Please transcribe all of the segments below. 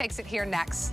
Takes it here next.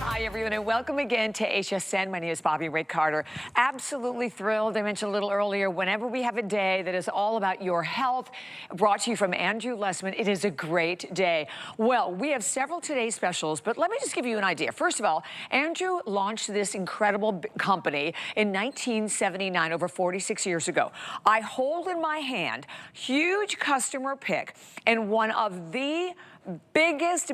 Hi, everyone, and welcome again to HSN. My name is Bobby Ray Carter. Absolutely thrilled. I mentioned a little earlier, whenever we have a day that is all about your health, brought to you from Andrew Lessman, it is a great day. Well, we have several today's specials, but let me just give you an idea. First of all, Andrew launched this incredible company in 1979, over 46 years ago. I hold in my hand huge customer pick and one of the biggest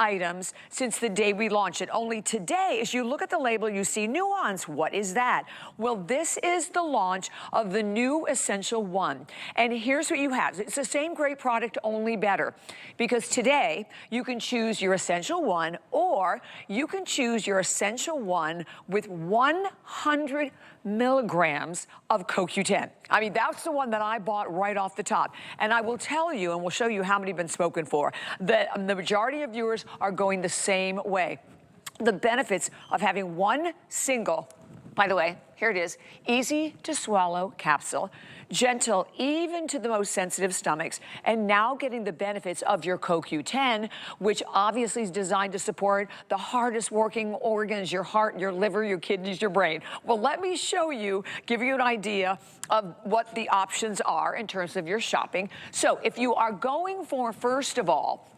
items since the day we launched it. Only today, as you look at the label, you see nuance. What is that? Well, this is the launch of the new Essential One. And here's what you have. It's the same great product, only better. Because today, you can choose your Essential One, or you can choose your Essential One with 100 milligrams of CoQ10. I mean, that's the one that I bought right off the top. And I will tell you, and we'll show you how many have been spoken for, that the majority of viewers are going the same way. The benefits of having one single, by the way, here it is, easy to swallow capsule, gentle even to the most sensitive stomachs, and now getting the benefits of your CoQ10, which obviously is designed to support the hardest working organs, your heart, your liver, your kidneys, your brain. Well, let me show you, give you an idea of what the options are in terms of your shopping. So if you are going for, first of all,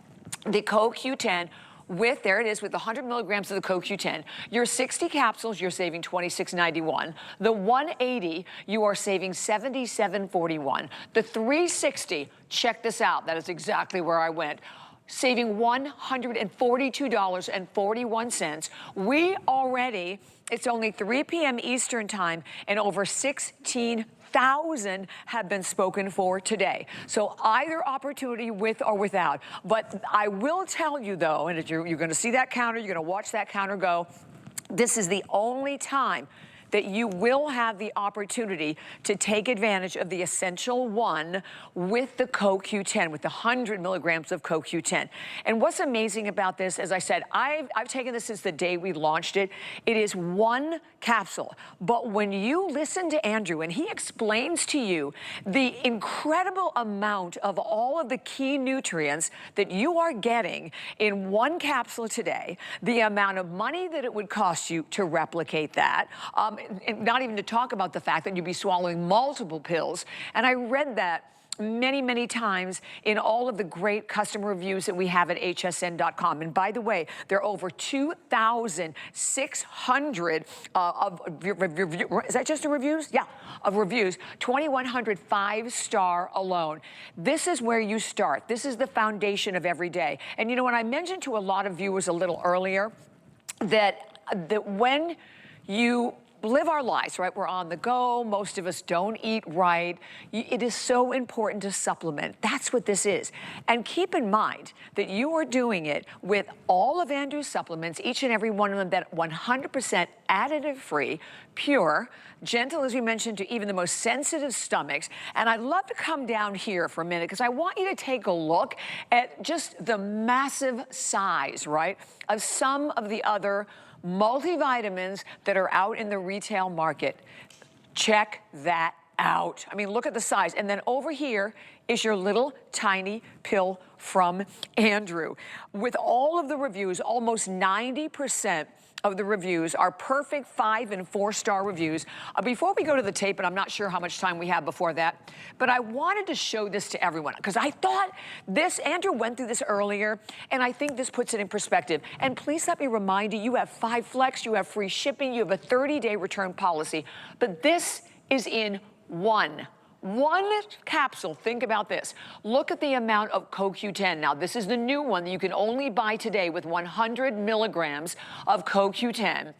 the CoQ10, with, there it is, with 100 milligrams of the CoQ10. Your 60 capsules, you're saving $26.91. The 180, you are saving $77.41. The 360, check this out, that is exactly where I went, saving $142.41. We already, it's only 3 p.m. Eastern time, and over 16,000 have been spoken for today. So either opportunity with or without. But I will tell you though, and you're going to see that counter, you're going to watch that counter go, this is the only time that you will have the opportunity to take advantage of the Essential One with the CoQ10, with the 100 milligrams of CoQ10. And what's amazing about this, as I said, I've taken this since the day we launched it. It is one capsule. But when you listen to Andrew and he explains to you the incredible amount of all of the key nutrients that you are getting in one capsule today, the amount of money that it would cost you to replicate that, and not even to talk about the fact that you'd be swallowing multiple pills. And I read that many times in all of the great customer reviews that we have at hsn.com. And by the way, there are over 2,600 is that just the reviews? Yeah, of reviews, 2,100 5-star alone. This is where you start. This is the foundation of every day. And you know, when I mentioned to a lot of viewers a little earlier that when you live our lives, right? We're on the go. Most of us don't eat right. It is so important to supplement. That's what this is. And keep in mind that you are doing it with all of Andrew's supplements, each and every one of them that 100% additive-free, pure, gentle, as we mentioned, to even the most sensitive stomachs. And I'd love to come down here for a minute because I want you to take a look at just the massive size, right, of some of the other multivitamins that are out in the retail market. Check that out. I mean, look at the size. And then over here is your little tiny pill from Andrew. With all of the reviews, almost 90% of the reviews are perfect 5- and 4-star reviews. Before we go to the tape, and I'm not sure how much time we have before that, but I wanted to show this to everyone because I thought this, Andrew went through this earlier, and I think this puts it in perspective. And please let me remind you, you have 5 Flex, you have free shipping, you have a 30-day return policy, but this is in one capsule. Think about this. Look at the amount of CoQ10. Now, this is the new one that you can only buy today with 100 milligrams of CoQ10.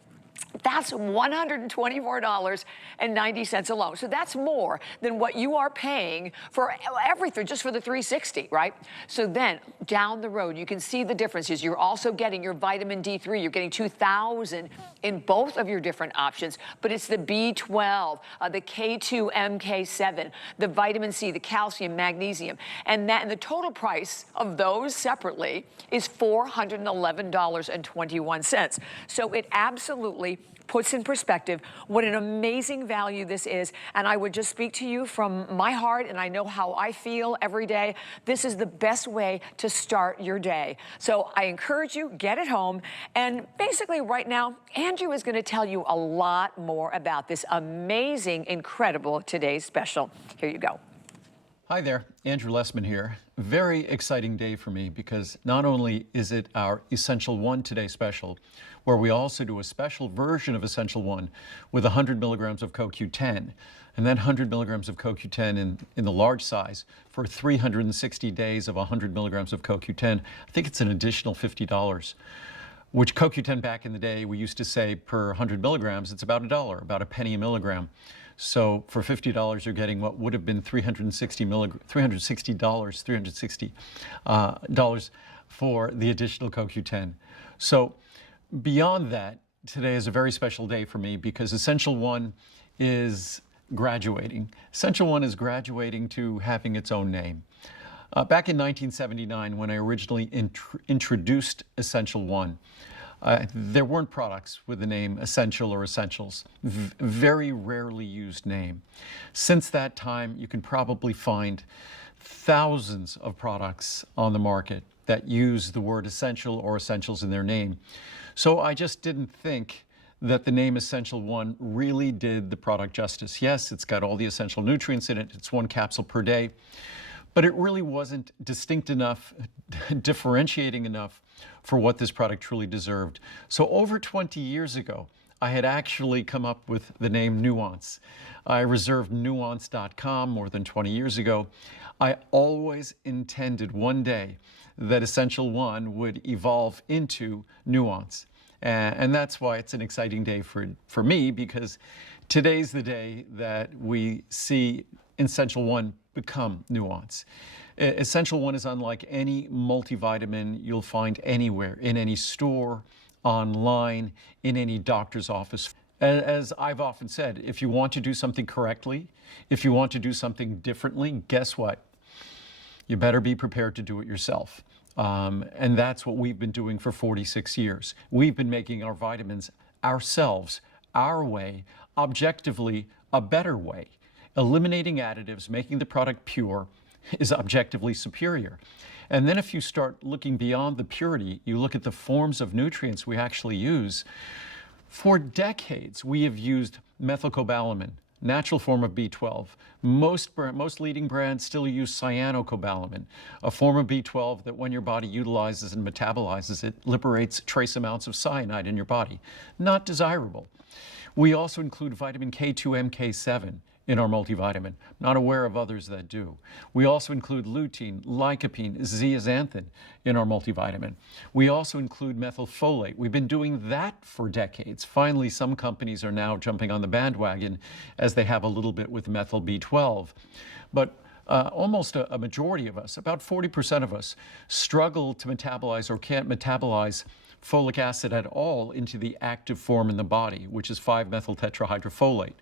That's $124.90 alone. So that's more than what you are paying for everything, just for the 360, right? So then down the road, you can see the differences. You're also getting your vitamin D3. You're getting 2,000 in both of your different options, but it's the B12, the K2, MK7, the vitamin C, the calcium, magnesium, and the total price of those separately is $411.21. So it absolutely puts in perspective what an amazing value this is. And I would just speak to you from my heart, and I know how I feel every day. This is the best way to start your day. So I encourage you, get it home. And basically right now, Andrew is going to tell you a lot more about this amazing, incredible today's special. Here you go. Hi there, Andrew Lessman here. Very exciting day for me because not only is it our Essential One Today special, where we also do a special version of Essential One with 100 milligrams of CoQ10, and then 100 milligrams of CoQ10 in the large size for 360 days of 100 milligrams of CoQ10. I think it's an additional $50, which CoQ10 back in the day, we used to say per 100 milligrams, it's about $1, about a penny a milligram. So for $50, you're getting what would have been $360 for the additional CoQ10. So beyond that, today is a very special day for me because Essential One is graduating. Essential One is graduating to having its own name. Back in 1979, when I originally introduced Essential One, there weren't products with the name Essential or Essentials, very rarely used name. Since that time, you can probably find thousands of products on the market that use the word Essential or Essentials in their name. So I just didn't think that the name Essential One really did the product justice. Yes, it's got all the essential nutrients in it. It's 1 capsule per day. But it really wasn't distinct enough, differentiating enough for what this product truly deserved. So over 20 years ago, I had actually come up with the name Nuance. I reserved nuance.com more than 20 years ago. I always intended one day that Essential One would evolve into Nuance. And that's why it's an exciting day for me, because today's the day that we see Essential One become Nuance. Essential One is unlike any multivitamin you'll find anywhere, in any store, online, in any doctor's office. As I've often said, if you want to do something correctly, if you want to do something differently, guess what? You better be prepared to do it yourself. And that's what we've been doing for 46 years. We've been making our vitamins ourselves, our way, objectively a better way. Eliminating additives, making the product pure, is objectively superior. And then if you start looking beyond the purity, you look at the forms of nutrients we actually use. For decades, we have used methylcobalamin, natural form of B12. Most leading brands still use cyanocobalamin, a form of B12 that when your body utilizes and metabolizes it, liberates trace amounts of cyanide in your body. Not desirable. We also include vitamin K2, MK7 in our multivitamin. Not aware of others that do. We also include lutein, lycopene, zeaxanthin in our multivitamin. We also include methylfolate. We've been doing that for decades. Finally, some companies are now jumping on the bandwagon as they have a little bit with methyl B12. But almost a majority of us, about 40% of us, struggle to metabolize or can't metabolize folic acid at all into the active form in the body, which is 5-methyl tetrahydrofolate.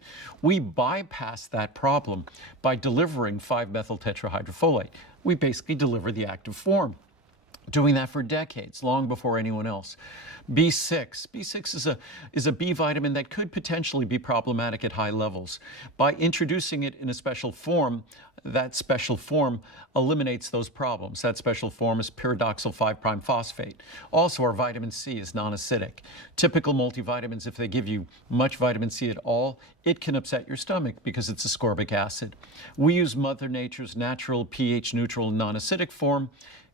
We bypass that problem by delivering 5-methyl tetrahydrofolate. We basically deliver the active form. Doing that for decades, long before anyone else. B6. B6 is a B vitamin that could potentially be problematic at high levels. By introducing it in a special form, that special form eliminates those problems. That special form is pyridoxal 5' phosphate. Also, our vitamin C is non-acidic. Typical multivitamins, if they give you much vitamin C at all, it can upset your stomach because it's ascorbic acid. We use Mother Nature's natural pH neutral non-acidic form,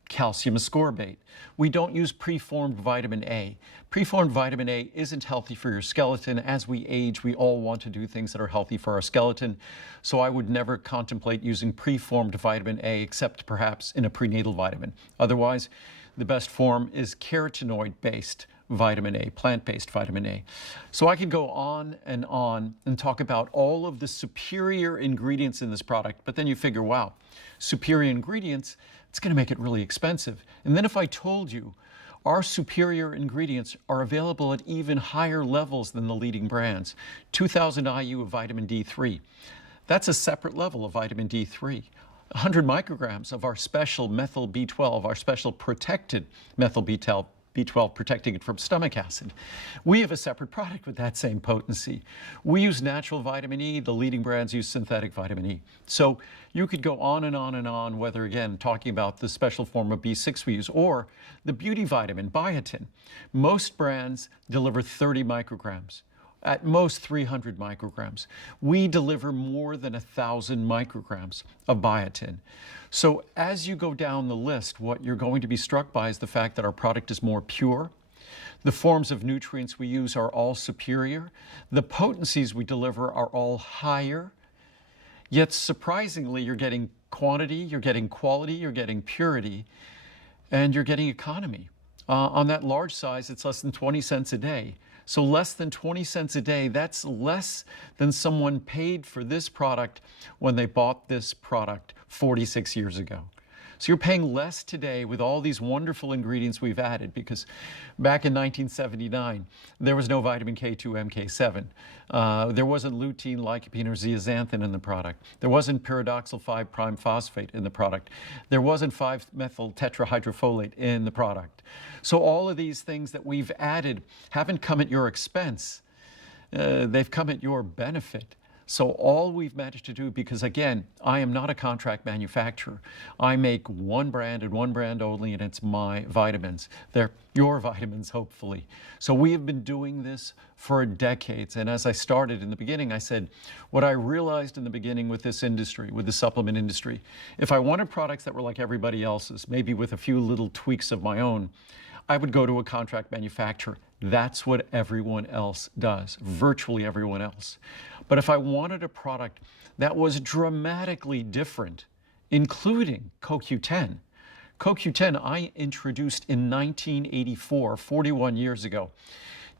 calcium ascorbate. We don't use preformed vitamin A. Preformed vitamin A isn't healthy for your skeleton. As we age, we all want to do things that are healthy for our skeleton. So I would never contemplate using preformed vitamin A except perhaps in a prenatal vitamin. Otherwise, the best form is carotenoid-based vitamin A, plant-based vitamin A. So I could go on and talk about all of the superior ingredients in this product, but then you figure, wow, superior ingredients, it's going to make it really expensive. And then if I told you our superior ingredients are available at even higher levels than the leading brands, 2,000 IU of vitamin D3. That's a separate level of vitamin D3. 100 micrograms of our special methyl B12, our special protected methyl B12, protecting it from stomach acid. We have a separate product with that same potency. We use natural vitamin E, the leading brands use synthetic vitamin E. So you could go on and on and on, whether again, talking about the special form of B6 we use, or the beauty vitamin, biotin. Most brands deliver 30 micrograms. At most 300 micrograms. We deliver more than 1,000 micrograms of biotin. So as you go down the list, what you're going to be struck by is the fact that our product is more pure. The forms of nutrients we use are all superior. The potencies we deliver are all higher. Yet surprisingly, you're getting quantity, you're getting quality, you're getting purity, and you're getting economy. On that large size, it's less than 20 cents a day. So less than 20 cents a day, that's less than someone paid for this product when they bought this product 46 years ago. So you're paying less today with all these wonderful ingredients we've added, because back in 1979, there was no vitamin K2, MK7. There wasn't lutein, lycopene, or zeaxanthin in the product. There wasn't pyridoxal 5' phosphate in the product. There wasn't 5-methyl tetrahydrofolate in the product. So all of these things that we've added haven't come at your expense. They've come at your benefit. So all we've managed to do, because again, I am not a contract manufacturer. I make one brand and one brand only, and it's my vitamins. They're your vitamins, hopefully. So we have been doing this for decades. And as I started in the beginning, I said, what I realized in the beginning with this industry, with the supplement industry, if I wanted products that were like everybody else's, maybe with a few little tweaks of my own, I would go to a contract manufacturer. That's what everyone else does, virtually everyone else. But if I wanted a product that was dramatically different, including CoQ10, CoQ10 I introduced in 1984, 41 years ago,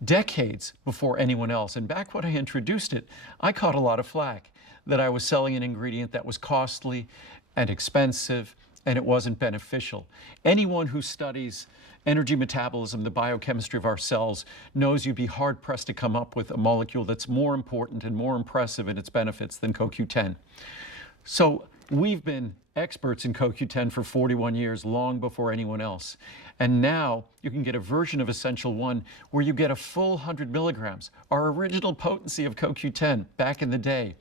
decades before anyone else. And back when I introduced it, I caught a lot of flack that I was selling an ingredient that was costly and expensive, and it wasn't beneficial. Anyone who studies energy metabolism, the biochemistry of our cells, knows you'd be hard-pressed to come up with a molecule that's more important and more impressive in its benefits than CoQ10. So we've been experts in CoQ10 for 41 years, long before anyone else. And now you can get a version of Essential 1 where you get a full 100 milligrams. Our original potency of CoQ10 back in the day,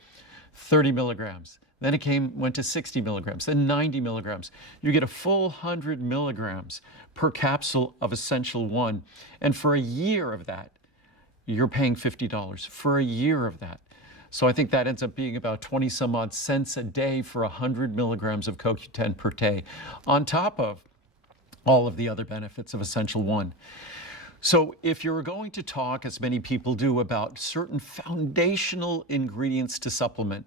30 milligrams. Then it went to 60 milligrams, then 90 milligrams. You get a full 100 milligrams per capsule of Essential 1. And for a year of that, you're paying $50 for a year of that. So I think that ends up being about 20 some odd cents a day for 100 milligrams of CoQ10 per day, on top of all of the other benefits of Essential 1. So if you're going to talk, as many people do, about certain foundational ingredients to supplement,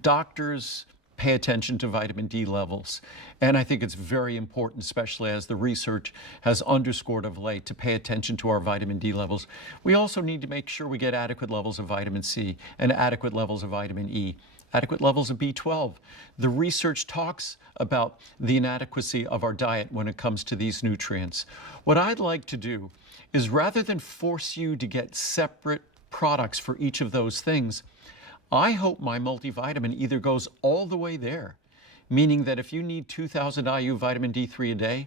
doctors pay attention to vitamin D levels. And I think it's very important, especially as the research has underscored of late, to pay attention to our vitamin D levels. We also need to make sure we get adequate levels of vitamin C and adequate levels of vitamin E. Adequate levels of B12. The research talks about the inadequacy of our diet when it comes to these nutrients. What I'd like to do is, rather than force you to get separate products for each of those things, I hope my multivitamin either goes all the way there, meaning that if you need 2,000 IU vitamin D3 a day,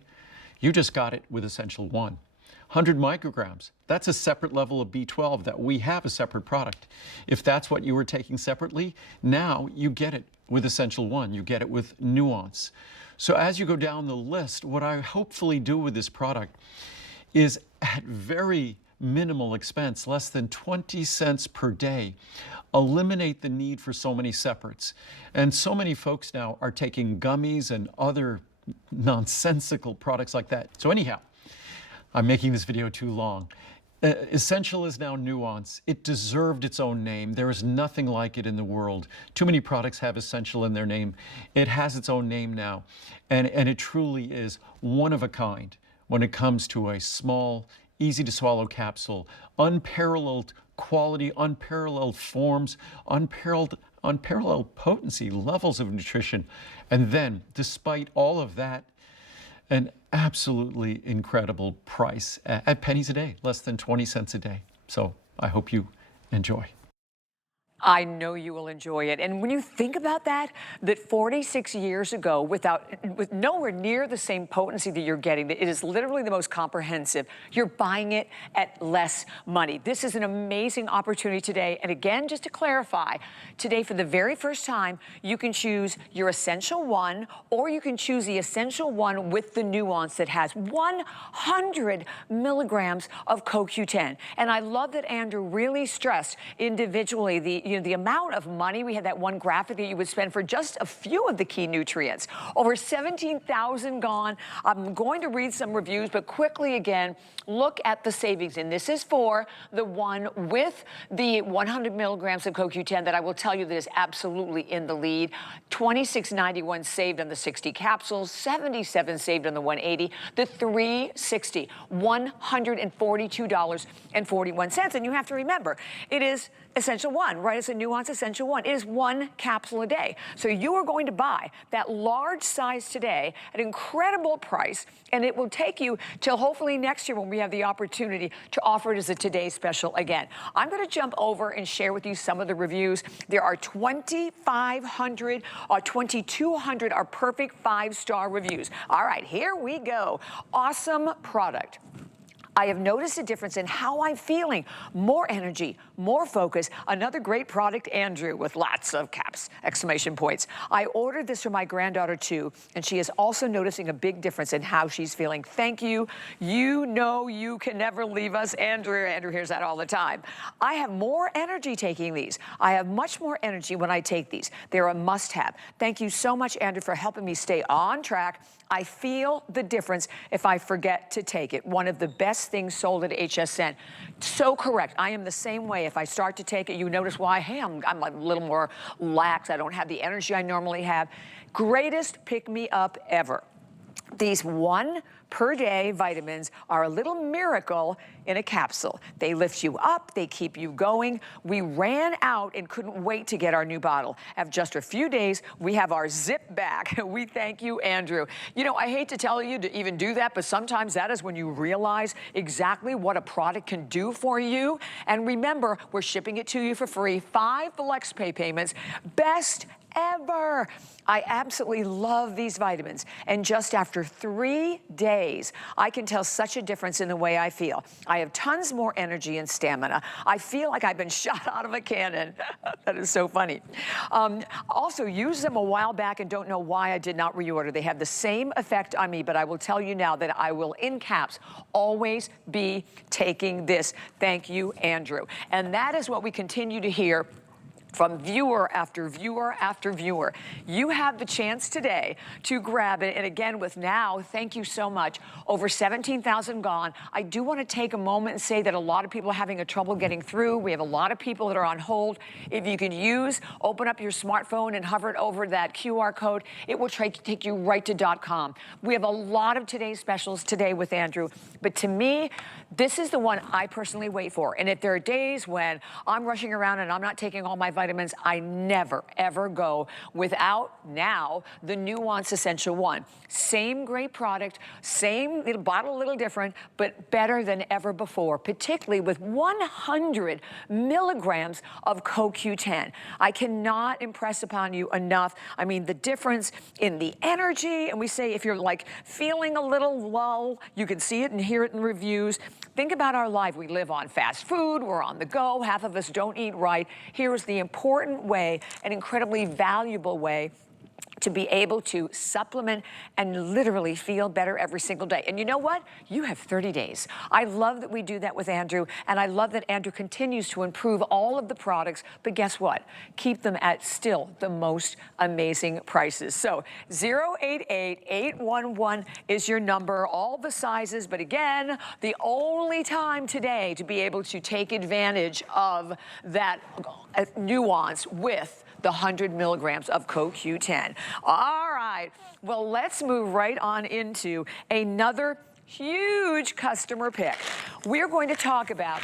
you just got it with Essential 1. 100 micrograms, that's a separate level of B12 that we have a separate product. If that's what you were taking separately, now you get it with Essential 1, you get it with Nuance. So as you go down the list, what I hopefully do with this product is, at very minimal expense, less than 20 cents per day, eliminate the need for so many separates. And so many folks now are taking gummies and other nonsensical products like that. So anyhow, I'm making this video too long. Essential is now Nuance. It deserved its own name. There is nothing like it in the world. Too many products have Essential in their name. It has its own name now. And it truly is one of a kind when it comes to a small, easy to swallow capsule, unparalleled quality, unparalleled forms, unparalleled potency, levels of nutrition. And then, despite all of that, an absolutely incredible price at pennies a day, less than 20 cents a day. So I hope you enjoy. I know you will enjoy it. And when you think about that 46 years ago, with nowhere near the same potency that you're getting, it is literally the most comprehensive. You're buying it at less money. This is an amazing opportunity today. And again, just to clarify, today for the very first time, you can choose your Essential One, or you can choose the Essential One with the nuance that has 100 milligrams of CoQ10. And I love that Andrew really stressed individually the amount of money. We had that one graphic that you would spend for just a few of the key nutrients. Over 17,000 gone. I'm going to read some reviews, but quickly again, look at the savings. And this is for the one with the 100 milligrams of CoQ10 that I will tell you that is absolutely in the lead. $26.91 saved on the 60 capsules, $77 saved on the 180, the 360, $142.41. And you have to remember, it is Essential One, right? It's a nuance Essential One. It is one capsule a day. So you are going to buy that large size today at an incredible price, and it will take you till hopefully next year when we have the opportunity to offer it as a Today Special again. I'm going to jump over and share with you some of the reviews. There are 2,500 or 2,200 are perfect 5-star reviews. All right, here we go. Awesome product. I have noticed a difference in how I'm feeling. More energy, more focus. Another great product, Andrew, with lots of caps, exclamation points. I ordered this for my granddaughter too, and she is also noticing a big difference in how she's feeling. Thank you. You know you can never leave us, Andrew. Andrew hears that all the time. I have more energy taking these. I have much more energy when I take these. They're a must-have. Thank you so much, Andrew, for helping me stay on track. I feel the difference if I forget to take it. One of the best things sold at HSN. So correct. I am the same way. If I start to take it, you notice why, hey, I'm a little more lax. I don't have the energy I normally have. Greatest pick-me-up ever. These 1 per day vitamins are a little miracle in a capsule. They lift you up, they keep you going. We ran out and couldn't wait to get our new bottle. After just a few days, we have our zip back. We thank you, Andrew. You know, I hate to tell you to even do that, but sometimes that is when you realize exactly what a product can do for you. And remember, we're shipping it to you for free. 5 FlexPay payments. Best ever. I absolutely love these vitamins. And just after 3 days, I can tell such a difference in the way I feel. I have tons more energy and stamina. I feel like I've been shot out of a cannon. That is so funny. Also, used them a while back and don't know why I did not reorder. They have the same effect on me, but I will tell you now that I will, in caps, always be taking this. Thank you, Andrew. And that is what we continue to hear from viewer after viewer after viewer. You have the chance today to grab it. And again, with now, thank you so much, over 17,000 gone. I do want to take a moment and say that a lot of people are having a trouble getting through. We have a lot of people that are on hold. If you can open up your smartphone and hover it over that QR code, it will take you right to .com. We have a lot of today's specials today with Andrew, but to me, this is the one I personally wait for. And if there are days when I'm rushing around and I'm not taking all my vitamins, I never, ever go without now the Nuance Essential One. Same great product, same little bottle, a little different, but better than ever before, particularly with 100 milligrams of CoQ10. I cannot impress upon you enough. I mean, the difference in the energy, and we say if you're like feeling a little lull, you can see it and hear it in reviews. Think about our life. We live on fast food, we're on the go, half of us don't eat right. Here is the important way, an incredibly valuable way to be able to supplement and literally feel better every single day. And you know what? You have 30 days. I love that we do that with Andrew, and I love that Andrew continues to improve all of the products, but guess what? Keep them at still the most amazing prices. So 088811 is your number, all the sizes, but again, the only time today to be able to take advantage of that nuance with the 100 milligrams of CoQ10. All right, well, let's move right on into another huge customer pick. We're going to talk about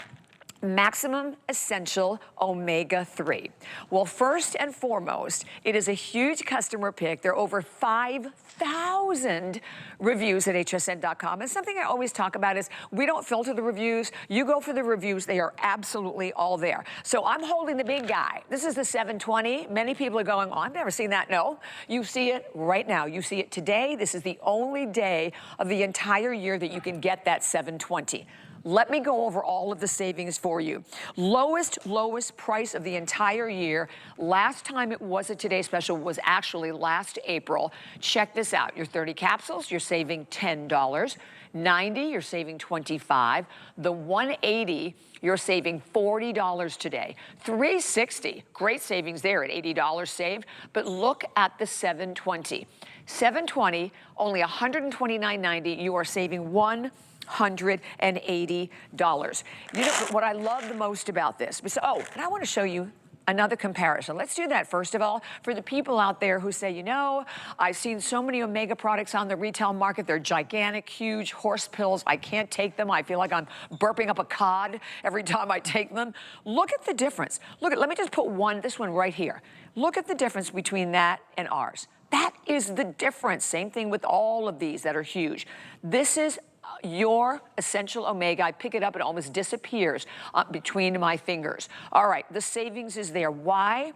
Maximum Essential Omega-3. Well, first and foremost, it is a huge customer pick. There are over 5,000 reviews at hsn.com. And something I always talk about is we don't filter the reviews. You go for the reviews. They are absolutely all there. So I'm holding the big guy. This is the 720. Many people are going, oh, I've never seen that. No, you see it right now. You see it today. This is the only day of the entire year that you can get that 720. Let me go over all of the savings for you. Lowest price of the entire year. Last time it was a Today Special was actually last April. Check this out. Your 30 capsules, you're saving $10. 90, you're saving $25. The 180, you're saving $40 today. 360, great savings there at $80 saved. But look at the 720. 720, only $129.90. You are saving $180. You know what I love the most about this? Oh, and I want to show you another comparison. Let's do that first of all. For the people out there who say, you know, I've seen so many Omega products on the retail market. They're gigantic, huge horse pills. I can't take them. I feel like I'm burping up a cod every time I take them. Look at the difference. Let me just put this one right here. Look at the difference between that and ours. That is the difference. Same thing with all of these that are huge. This is your Essential Omega. I pick it up, it almost disappears between my fingers. All right, the savings is there. Why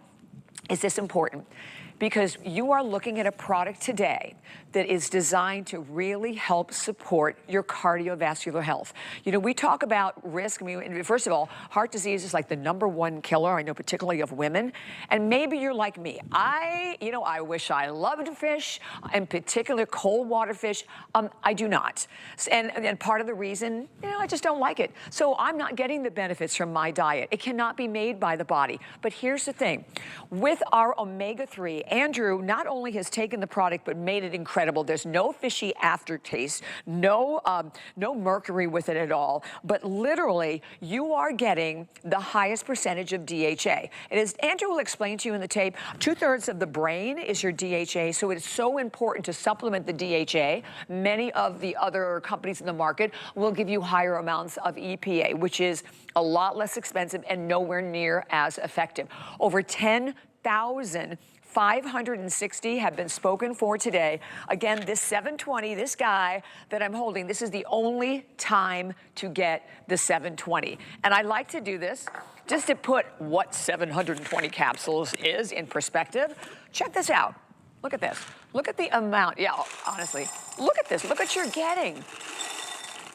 is this important? Because you are looking at a product today that is designed to really help support your cardiovascular health. You know, we talk about risk. I mean, first of all, heart disease is like the #1 killer, I know, particularly of women. And maybe you're like me. I wish I loved fish, in particular cold water fish. I do not. And part of the reason, I just don't like it. So I'm not getting the benefits from my diet. It cannot be made by the body. But here's the thing. With our Omega-3, Andrew not only has taken the product, but made it incredible. There's no fishy aftertaste, no mercury with it at all, but literally you are getting the highest percentage of DHA. It is, Andrew will explain to you in the tape, 2/3 of the brain is your DHA, so it's so important to supplement the DHA. Many of the other companies in the market will give you higher amounts of EPA, which is a lot less expensive and nowhere near as effective. Over 10,560 have been spoken for today. Again, this 720, this guy that I'm holding, this is the only time to get the 720. And I like to do this just to put what 720 capsules is in perspective. Check this out. Look at this. Look at the amount. Yeah, honestly, look at this. Look what you're getting.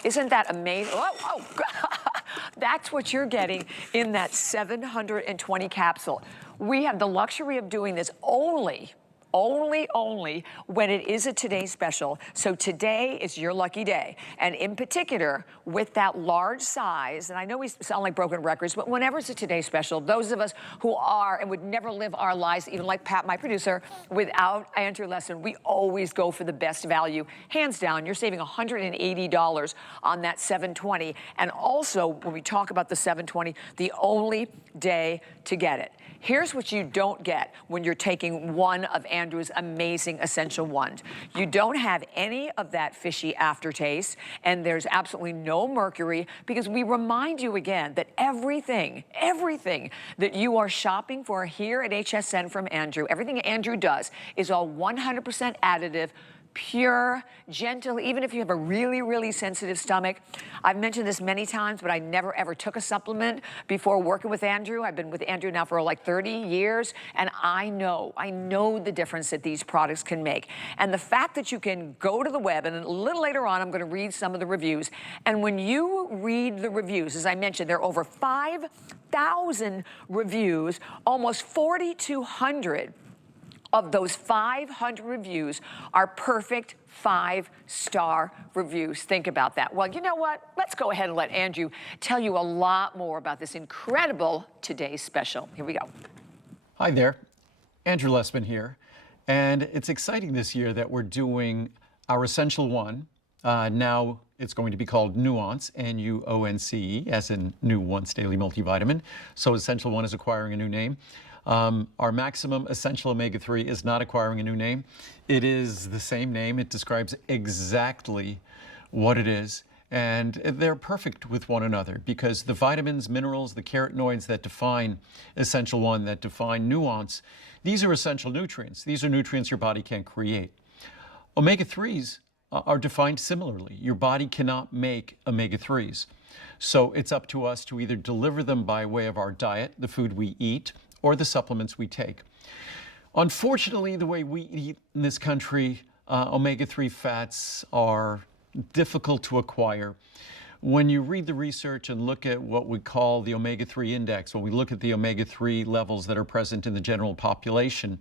Isn't that amazing? Oh, that's what you're getting in that 720 capsule. We have the luxury of doing this only when it is a Today Special. So today is your lucky day. And in particular, with that large size, and I know we sound like broken records, but whenever it's a Today Special, those of us who are and would never live our lives, even like Pat, my producer, without Andrew Lessman, we always go for the best value. Hands down, you're saving $180 on that 720. And also, when we talk about the 720, the only day to get it. Here's what you don't get when you're taking one of Andrew's amazing essential ones. You don't have any of that fishy aftertaste, and there's absolutely no mercury, because we remind you again that everything that you are shopping for here at HSN from Andrew, everything Andrew does is all 100% additive, pure, gentle, even if you have a really sensitive stomach. I've mentioned this many times, but I never ever took a supplement before working with Andrew. I've been with Andrew now for like 30 years, and I know the difference that these products can make. And the fact that you can go to the web, and a little later on, I'm gonna read some of the reviews. And when you read the reviews, as I mentioned, there are over 5,000 reviews, almost 4,200 of those 500 reviews are perfect 5-star reviews. Think about that. Well, you know what? Let's go ahead and let Andrew tell you a lot more about this incredible Today's Special. Here we go. Hi there, Andrew Lessman here. And it's exciting this year that we're doing our Essential One. Now it's going to be called Nuance, N-U-O-N-C-E, as in Nuance Daily Multivitamin. So Essential One is acquiring a new name. Our Maximum Essential Omega-3 is not acquiring a new name. It is the same name. It describes exactly what it is, and they're perfect with one another because the vitamins, minerals, the carotenoids that define Essential One, that define Nuance, these are essential nutrients. These are nutrients your body can't create. Omega-3s are defined similarly. Your body cannot make omega-3s. So it's up to us to either deliver them by way of our diet, the food we eat, or the supplements we take. Unfortunately, the way we eat in this country, omega-3 fats are difficult to acquire. When you read the research and look at what we call the omega-3 index, when we look at the omega-3 levels that are present in the general population,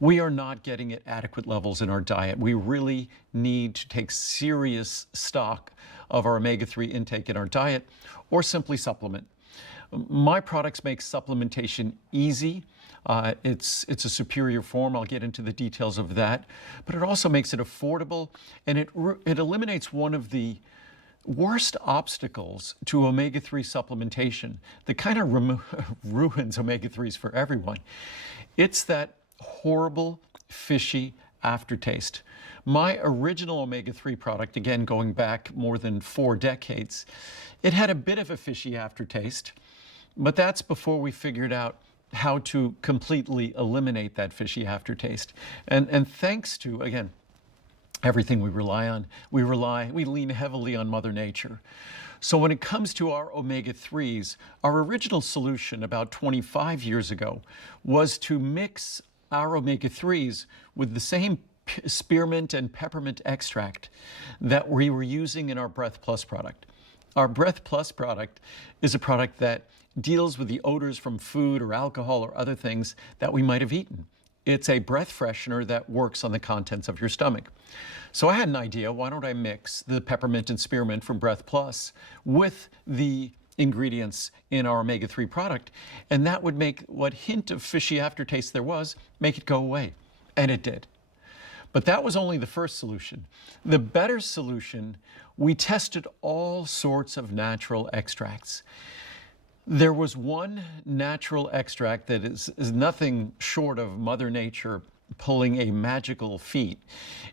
we are not getting at adequate levels in our diet. We really need to take serious stock of our omega-3 intake in our diet or simply supplement. My products make supplementation easy. It's a superior form. I'll get into the details of that. But it also makes it affordable, and it eliminates one of the worst obstacles to omega-3 supplementation that kind of ruins omega-3s for everyone. It's that horrible, fishy aftertaste. My original omega-3 product, again going back more than 4 decades, it had a bit of a fishy aftertaste, but that's before we figured out how to completely eliminate that fishy aftertaste. And thanks to, again, everything we rely on, we lean heavily on Mother Nature. So when it comes to our omega-3s, our original solution about 25 years ago was to mix our omega-3s with the same spearmint and peppermint extract that we were using in our Breath Plus product. Our Breath Plus product is a product that deals with the odors from food or alcohol or other things that we might have eaten. It's a breath freshener that works on the contents of your stomach. So I had an idea, why don't I mix the peppermint and spearmint from Breath Plus with the ingredients in our omega-3 product, and that would make what hint of fishy aftertaste there was, make it go away. And it did. But that was only the first solution. The better solution, we tested all sorts of natural extracts. There was one natural extract that is nothing short of Mother Nature pulling a magical feat.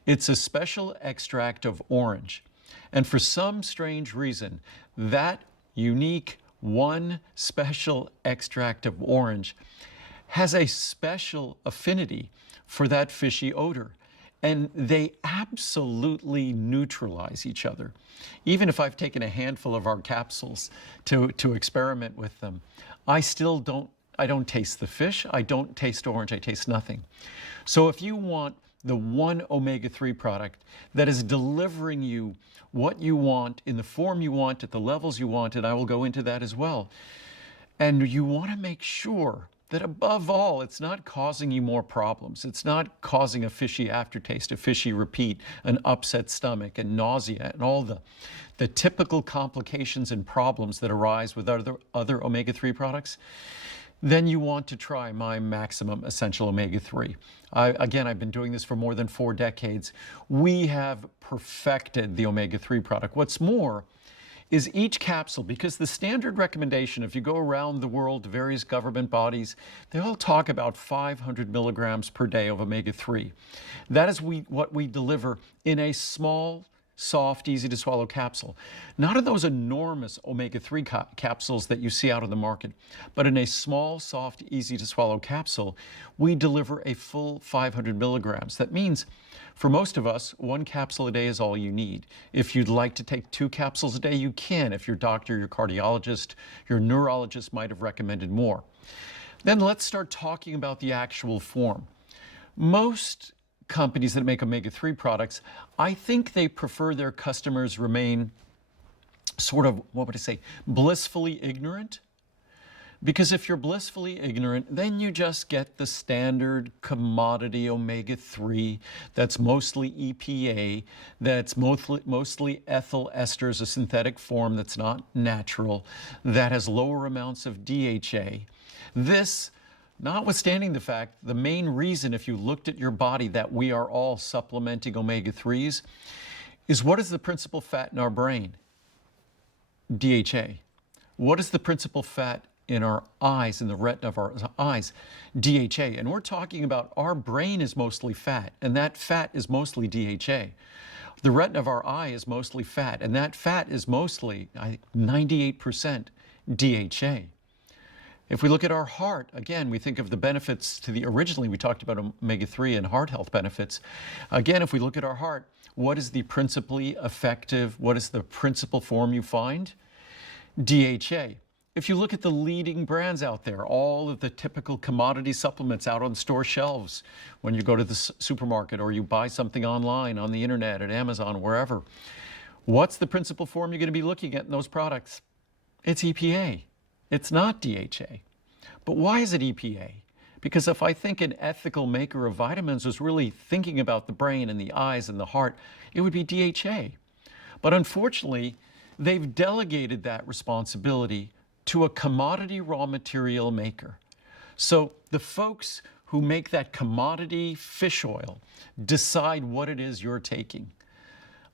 It's a special extract of orange. And for some strange reason, that unique one special extract of orange has a special affinity for that fishy odor. And they absolutely neutralize each other. Even if I've taken a handful of our capsules to experiment with them, I don't taste the fish, I don't taste orange, I taste nothing. So if you want the one omega-3 product that is delivering you what you want in the form you want at the levels you want, and I will go into that as well, and you want to make sure that above all, it's not causing you more problems. It's not causing a fishy aftertaste, a fishy repeat, an upset stomach, and nausea, and all the typical complications and problems that arise with other omega-3 products. Then you want to try my Maximum Essential Omega-3. Again, I've been doing this for more than 4 decades. We have perfected the omega-3 product. What's more, is each capsule, because the standard recommendation, if you go around the world to various government bodies, they all talk about 500 milligrams per day of omega-3. That is what we deliver in a small, soft, easy to swallow capsule. Not in those enormous omega-3 capsules that you see out on the market, but in a small, soft, easy to swallow capsule, we deliver a full 500 milligrams. That means for most of us, 1 capsule a day is all you need. If you'd like to take 2 capsules a day, you can. If your doctor, your cardiologist, your neurologist might have recommended more. Then let's start talking about the actual form. Most companies that make omega-3 products, I think they prefer their customers remain sort of, what would I say, blissfully ignorant. Because if you're blissfully ignorant, then you just get the standard commodity omega-3 that's mostly EPA, that's mostly ethyl esters, a synthetic form that's not natural, that has lower amounts of DHA. This, notwithstanding the fact, the main reason, if you looked at your body, that we are all supplementing omega-3s, is what is the principal fat in our brain? DHA. What is the principal fat in our eyes, in the retina of our eyes? DHA. And we're talking about our brain is mostly fat, and that fat is mostly DHA. The retina of our eye is mostly fat, and that fat is mostly 98% DHA. If we look at our heart, again, we think of the benefits to originally we talked about omega-3 and heart health benefits. Again, if we look at our heart, what is the principally effective, what is the principal form you find? DHA. If you look at the leading brands out there, all of the typical commodity supplements out on store shelves, when you go to the supermarket or you buy something online, on the internet, at Amazon, wherever, what's the principal form you're going to be looking at in those products? It's EPA. It's not DHA. But why is it EPA? Because if I think an ethical maker of vitamins was really thinking about the brain and the eyes and the heart, it would be DHA. But unfortunately, they've delegated that responsibility to a commodity raw material maker. So the folks who make that commodity fish oil decide what it is you're taking.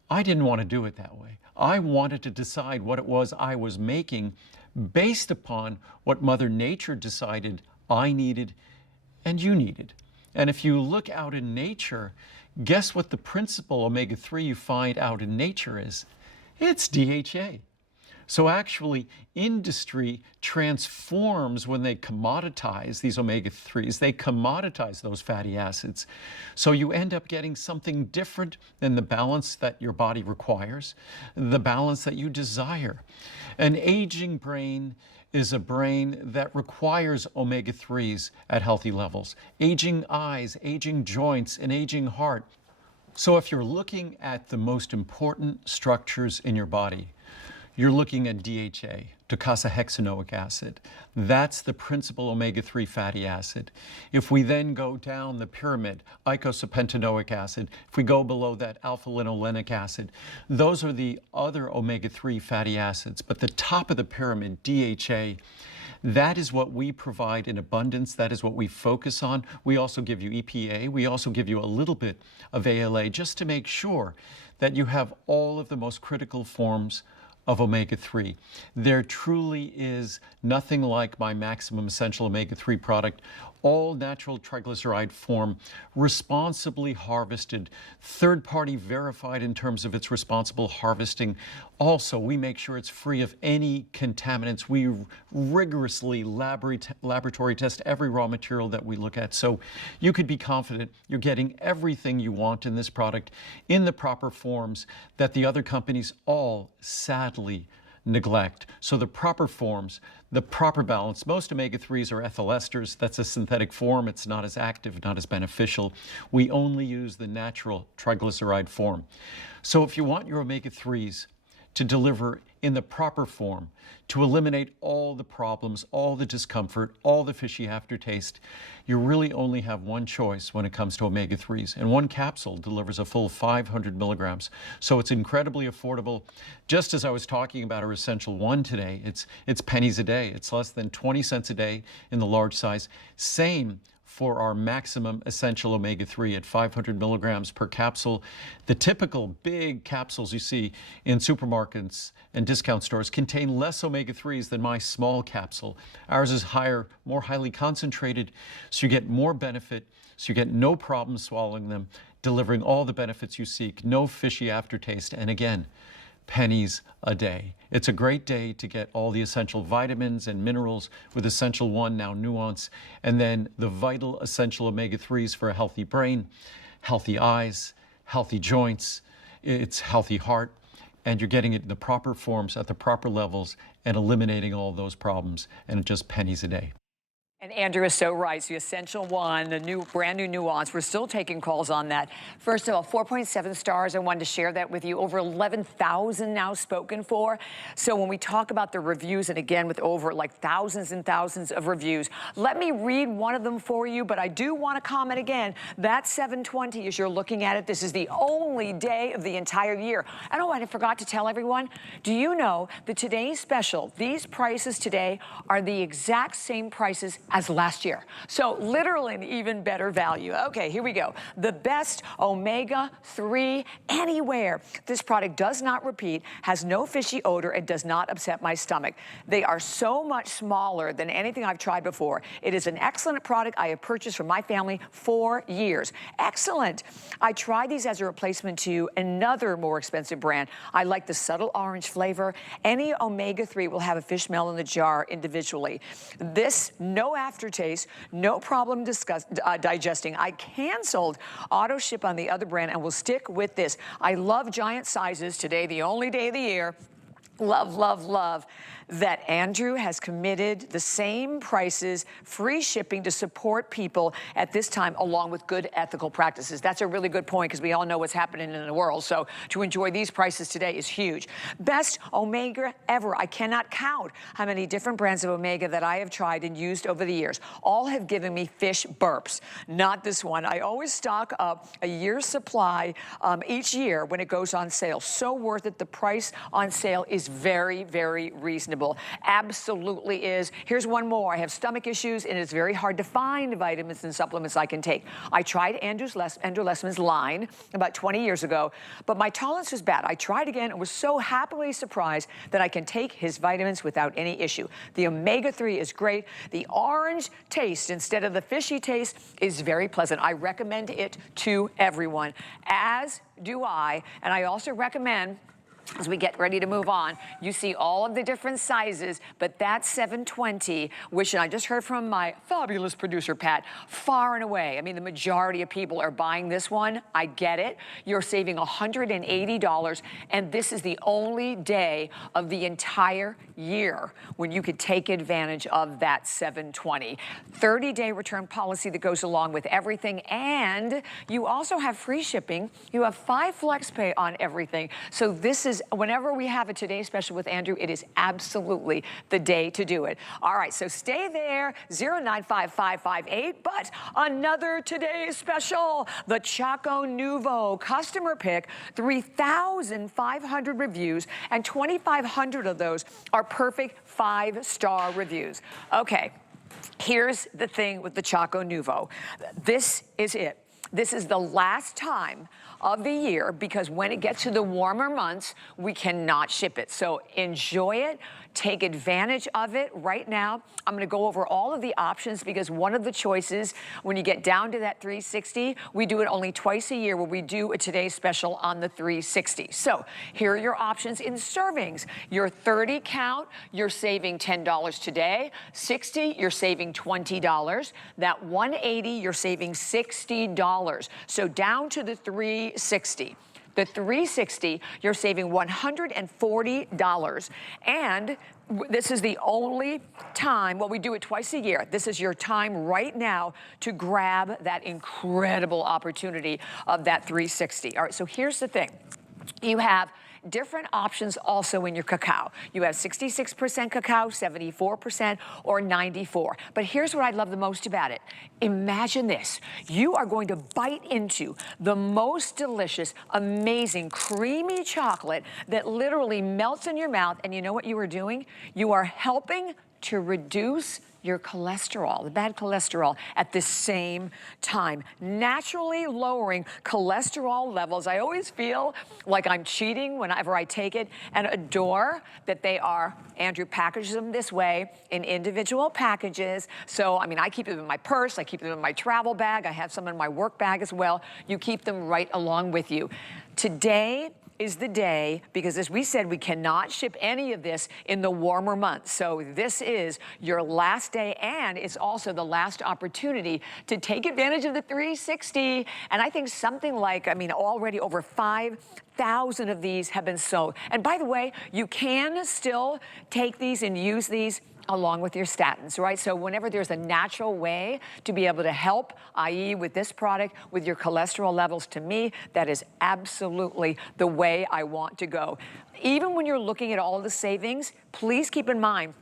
I didn't want to do it that way. I wanted to decide what it was I was making based upon what Mother Nature decided I needed and you needed. And if you look out in nature, guess what the principal omega-3 you find out in nature is? It's DHA. So actually, industry transforms when they commoditize these omega-3s. They commoditize those fatty acids. So you end up getting something different than the balance that your body requires, the balance that you desire. An aging brain is a brain that requires omega-3s at healthy levels. Aging eyes, aging joints, an aging heart. So if you're looking at the most important structures in your body, you're looking at DHA, docosahexaenoic acid. That's the principal omega-3 fatty acid. If we then go down the pyramid, eicosapentaenoic acid, if we go below that, alpha-linolenic acid, those are the other omega-3 fatty acids. But the top of the pyramid, DHA, that is what we provide in abundance. That is what we focus on. We also give you EPA. We also give you a little bit of ALA just to make sure that you have all of the most critical forms of omega-3. There truly is nothing like my Maximum Essential Omega-3 product, all natural triglyceride form, responsibly harvested, third-party verified in terms of its responsible harvesting. Also, we make sure it's free of any contaminants. We rigorously laboratory test every raw material that we look at. So you could be confident you're getting everything you want in this product in the proper forms that the other companies all sadly neglect. So the proper forms, the proper balance. Most omega-3s are ethyl esters. That's a synthetic form. It's not as active, not as beneficial. We only use the natural triglyceride form. So if you want your omega-3s to deliver in the proper form, to eliminate all the problems, all the discomfort, all the fishy aftertaste, you really only have one choice when it comes to omega-3s. And one capsule delivers a full 500 milligrams. So it's incredibly affordable. Just as I was talking about our Essential One today, it's pennies a day. It's less than 20 cents a day in the large size. Same for our Maximum Essential Omega-3 at 500 milligrams per capsule. The typical big capsules you see in supermarkets and discount stores contain less omega-3s than my small capsule. Ours is higher, more highly concentrated, so you get more benefit, so you get no problem swallowing them, delivering all the benefits you seek, no fishy aftertaste, and again, pennies a day. It's a great day to get all the essential vitamins and minerals with Essential One, now Nuance, and then the vital essential omega-3s for a healthy brain, healthy eyes, healthy joints, it's healthy heart, and you're getting it in the proper forms at the proper levels and eliminating all those problems, and just pennies a day. And Andrew is so right. So the Essential One, the brand new Nuance, we're still taking calls on that. First of all, 4.7 stars. I wanted to share that with you. Over 11,000 now spoken for. So when we talk about the reviews, and again, with over like thousands and thousands of reviews, let me read one of them for you, but I do want to comment again. That 720, as you're looking at it, this is the only day of the entire year. And oh, I forgot to tell everyone, do you know that today's special, these prices today are the exact same prices as last year. So literally an even better value. Okay, here we go. The best omega-3 anywhere. This product does not repeat, has no fishy odor, and does not upset my stomach. They are so much smaller than anything I've tried before. It is an excellent product I have purchased for my family for years. Excellent. I tried these as a replacement to another more expensive brand. I like the subtle orange flavor. Any omega-3 will have a fish smell in the jar individually. This, no aftertaste, no problem digesting. I canceled auto ship on the other brand and will stick with this. I love giant sizes. Today, the only day of the year. Love, love, love that Andrew has committed the same prices, free shipping to support people at this time, along with good ethical practices. That's a really good point because we all know what's happening in the world. So to enjoy these prices today is huge. Best omega ever. I cannot count how many different brands of omega that I have tried and used over the years. All have given me fish burps. Not this one. I always stock up a year's supply each year when it goes on sale. So worth it. The price on sale is very, very reasonable. Absolutely is. Here's one more. I have stomach issues and it's very hard to find vitamins and supplements I can take. I tried Andrew Lessman's line about 20 years ago, but my tolerance was bad. I tried again and was so happily surprised that I can take his vitamins without any issue. The omega-3 is great. The orange taste instead of the fishy taste is very pleasant. I recommend it to everyone, as do I. And I also recommend, as we get ready to move on, you see all of the different sizes, but that 720, which I just heard from my fabulous producer, Pat, far and away, I mean, the majority of people are buying this one. I get it. You're saving $180, and this is the only day of the entire year when you could take advantage of that 720. 30-day return policy that goes along with everything, and you also have free shipping. You have 5 flex pay on everything. So this is, whenever we have a Today Special with Andrew, it is absolutely the day to do it. All right, so stay there, 095558, but another Today Special, the Choco Nouveau customer pick, 3,500 reviews, and 2,500 of those are perfect 5-star reviews. Okay, here's the thing with the Choco Nouveau. This is it. This is the last time of the year because when it gets to the warmer months, we cannot ship it. So enjoy it. Take advantage of it right now. I'm going to go over all of the options because one of the choices, when you get down to that 360, we do it only twice a year where we do a Today Special on the 360. So here are your options in servings. Your 30 count, you're saving $10 today. 60, you're saving $20. That 180, you're saving $60. So down to the 360. The 360, you're saving $140. And this is the only time, well, we do it twice a year. This is your time right now to grab that incredible opportunity of that 360. All right, so here's the thing. You have different options also in your cacao. You have 66% cacao, 74%, or 94%. But here's what I love the most about it. Imagine this. You are going to bite into the most delicious, amazing, creamy chocolate that literally melts in your mouth. And you know what you are doing? You are helping to reduce your cholesterol, the bad cholesterol, at the same time. Naturally lowering cholesterol levels. I always feel like I'm cheating whenever I take it, and adore that they are, Andrew packages them this way in individual packages. So, I mean, I keep them in my purse, I keep them in my travel bag, I have some in my work bag as well. You keep them right along with you. Today is the day, because as we said, we cannot ship any of this in the warmer months. So this is your last day, and it's also the last opportunity to take advantage of the 360. And I think something like, I mean, already over 5,000 of these have been sold. And by the way, you can still take these and use these along with your statins, right? So whenever there's a natural way to be able to help, i.e. with this product, with your cholesterol levels, to me, that is absolutely the way I want to go. Even when you're looking at all of the savings, please keep in mind,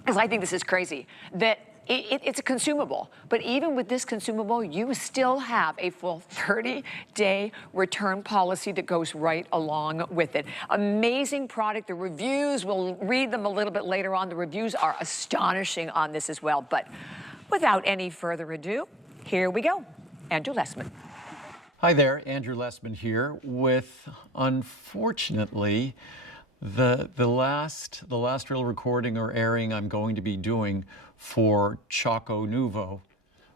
because I think this is crazy, that it's a consumable, but even with this consumable, you still have a full 30-day return policy that goes right along with it. Amazing product. The reviews, we'll read them a little bit later on. The reviews are astonishing on this as well, but Without any further ado, here we go. Andrew Lessman. Hi there, Andrew Lessman here with, unfortunately, the last real recording or airing I'm going to be doing for Choco Nuvo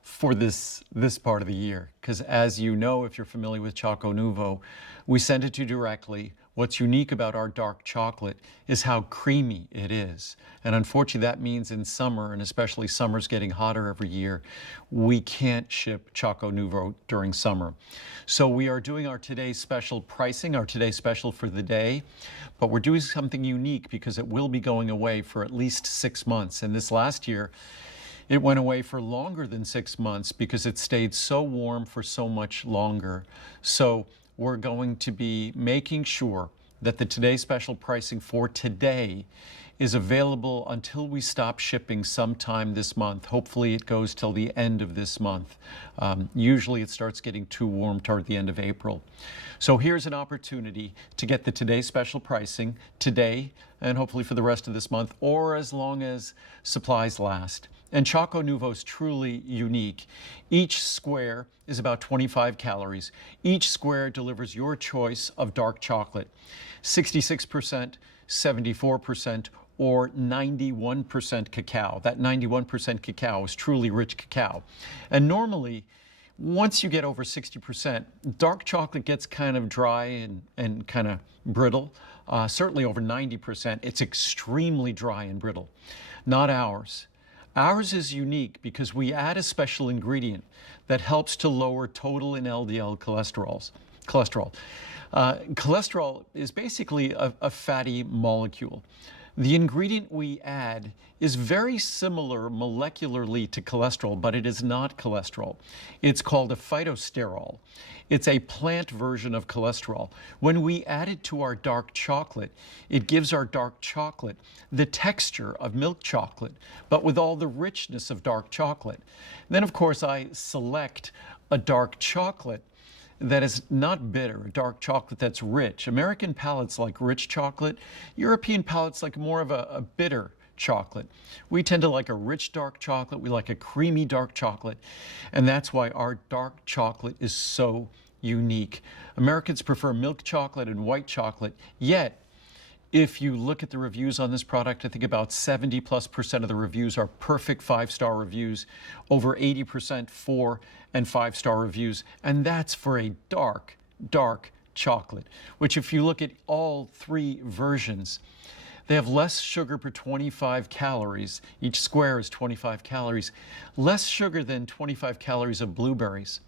for this part of the year. Because as you know, if you're familiar with Choco Nuvo, we send it to you directly. What's unique about our dark chocolate is how creamy it is. And unfortunately, that means in summer, and especially summer's getting hotter every year, we can't ship Choco Nuvo during summer. So we are doing our today's special pricing, our today's special for the day, but we're doing something unique because it will be going away for at least 6 months. And this last year, it went away for longer than 6 months because it stayed so warm for so much longer. So we're going to be making sure that the Today Special pricing for today is available until we stop shipping sometime this month. Hopefully it goes till the end of this month. Usually it starts getting too warm toward the end of April. So here's an opportunity to get the Today Special pricing today and hopefully for the rest of this month or as long as supplies last. And Choco Nuvo is truly unique. Each square is about 25 calories. Each square delivers your choice of dark chocolate. 66%, 74%, or 91% cacao. That 91% cacao is truly rich cacao. And normally, once you get over 60%, dark chocolate gets kind of dry and kind of brittle. Certainly over 90%, it's extremely dry and brittle. Not ours. Ours is unique because we add a special ingredient that helps to lower total and LDL cholesterol. Cholesterol is basically a fatty molecule. The ingredient we add is very similar molecularly to cholesterol, but it is not cholesterol. It's called a phytosterol. It's a plant version of cholesterol. When we add it to our dark chocolate, it gives our dark chocolate the texture of milk chocolate, but with all the richness of dark chocolate. Then, of course, I select a dark chocolate that is not bitter, a dark chocolate that's rich. American palates like rich chocolate. European palates like more of a bitter chocolate. We tend to like a rich dark chocolate. We like a creamy dark chocolate. And that's why our dark chocolate is so unique. Americans prefer milk chocolate and white chocolate, yet if you look at the reviews on this product, I think about 70+% of the reviews are perfect 5-star reviews, over 80% 4- and 5-star reviews, and that's for a dark, dark chocolate, which if you look at all 3 versions, they have less sugar per 25 calories. Each square is 25 calories, less sugar than 25 calories of blueberries,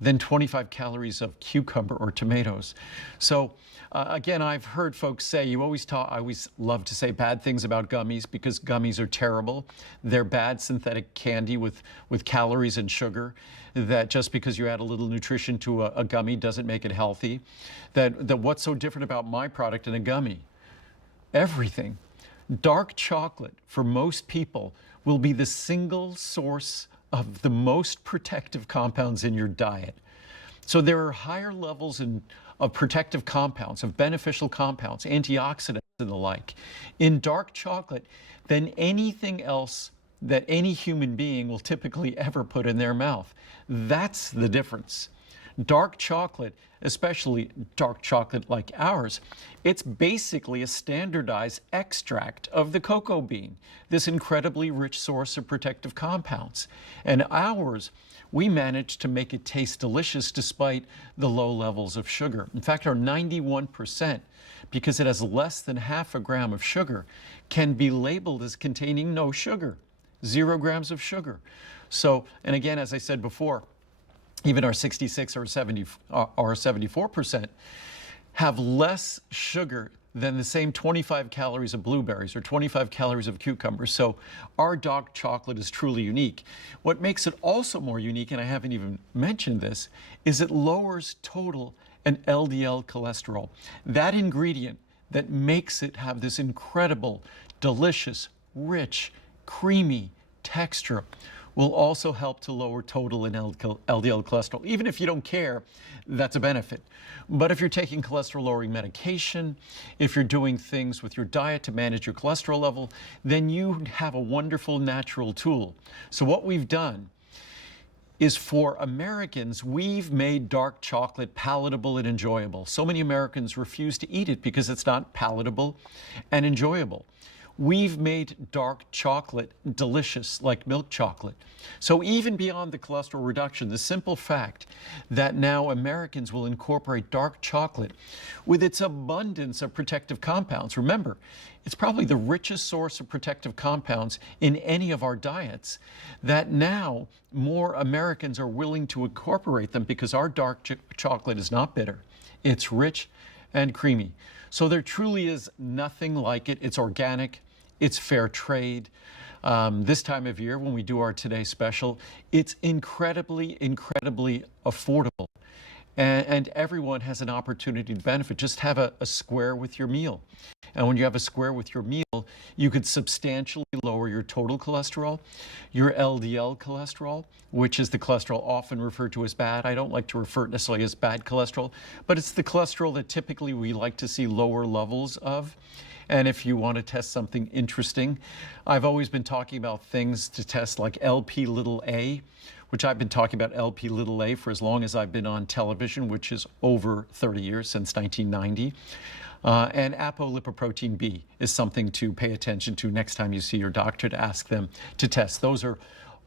than 25 calories of cucumber or tomatoes. So again, I've heard folks say, I always love to say bad things about gummies because gummies are terrible. They're bad synthetic candy with calories and sugar, that just because you add a little nutrition to a gummy doesn't make it healthy. That what's so different about my product and a gummy? Everything. Dark chocolate, for most people, will be the single source of the most protective compounds in your diet. So there are higher levels of protective compounds, of beneficial compounds, antioxidants and the like, in dark chocolate than anything else that any human being will typically ever put in their mouth. That's the difference. Dark chocolate, especially dark chocolate like ours, it's basically a standardized extract of the cocoa bean, this incredibly rich source of protective compounds. And ours, we managed to make it taste delicious despite the low levels of sugar. In fact, our 91%, because it has less than half a gram of sugar, can be labeled as containing no sugar, 0 grams of sugar. So, and again, as I said before, even our 66 or 70 or 74% have less sugar than the same 25 calories of blueberries or 25 calories of cucumbers. So our dark chocolate is truly unique. What makes it also more unique, and I haven't even mentioned this, is it lowers total and LDL cholesterol. That ingredient that makes it have this incredible, delicious, rich, creamy texture will also help to lower total and LDL cholesterol. Even if you don't care, that's a benefit. But if you're taking cholesterol-lowering medication, if you're doing things with your diet to manage your cholesterol level, then you have a wonderful natural tool. So what we've done is, for Americans, we've made dark chocolate palatable and enjoyable. So many Americans refuse to eat it because it's not palatable and enjoyable. We've made dark chocolate delicious, like milk chocolate. So even beyond the cholesterol reduction, the simple fact that now Americans will incorporate dark chocolate with its abundance of protective compounds. Remember, it's probably the richest source of protective compounds in any of our diets, that now more Americans are willing to incorporate them because our dark chocolate is not bitter. It's rich and creamy. So there truly is nothing like it. It's organic, it's fair trade. This time of year when we do our Today Special, it's incredibly, incredibly affordable. And everyone has an opportunity to benefit. Just have a square with your meal. And when you have a square with your meal, you could substantially lower your total cholesterol, your LDL cholesterol, which is the cholesterol often referred to as bad. I don't like to refer it necessarily as bad cholesterol, but it's the cholesterol that typically we like to see lower levels of. And if you want to test something interesting, I've always been talking about things to test like LP little a, which I've been talking about LP little a for as long as I've been on television, which is over 30 years, since 1990. And apolipoprotein B is something to pay attention to next time you see your doctor, to ask them to test. Those are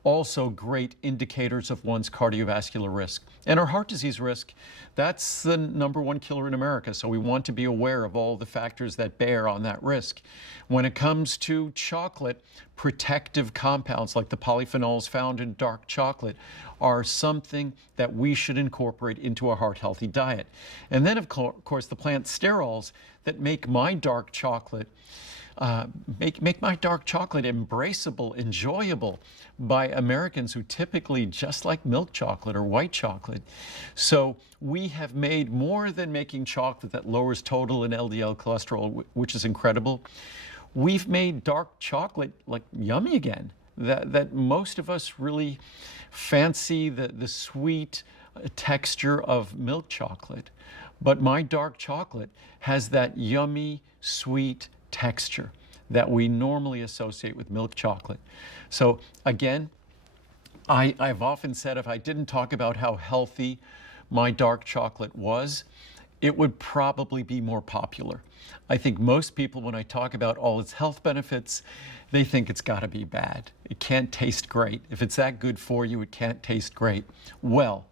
also great indicators of one's cardiovascular risk. And our heart disease risk, that's the #1 killer in America. So we want to be aware of all the factors that bear on that risk. When it comes to chocolate, protective compounds like the polyphenols found in dark chocolate are something that we should incorporate into our heart healthy diet. And then of course the plant sterols that make my dark chocolate make my dark chocolate embraceable, enjoyable by Americans who typically just like milk chocolate or white chocolate. So we have made more than making chocolate that lowers total and LDL cholesterol, which is incredible. We've made dark chocolate like yummy again, that most of us really fancy the sweet texture of milk chocolate. But my dark chocolate has that yummy, sweet texture that we normally associate with milk chocolate. So again, I've often said if I didn't talk about how healthy my dark chocolate was, it would probably be more popular. I think most people, when I talk about all its health benefits, they think it's got to be bad. It can't taste great. If it's that good for you, it can't taste great. Well,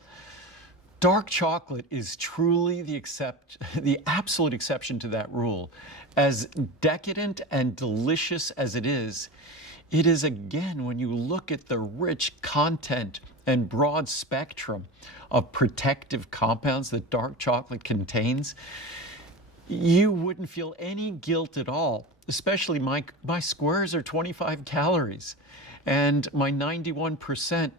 dark chocolate is truly the absolute exception to that rule. As decadent and delicious as it is again, when you look at the rich content and broad spectrum of protective compounds that dark chocolate contains, you wouldn't feel any guilt at all. Especially my squares are 25 calories and my 91%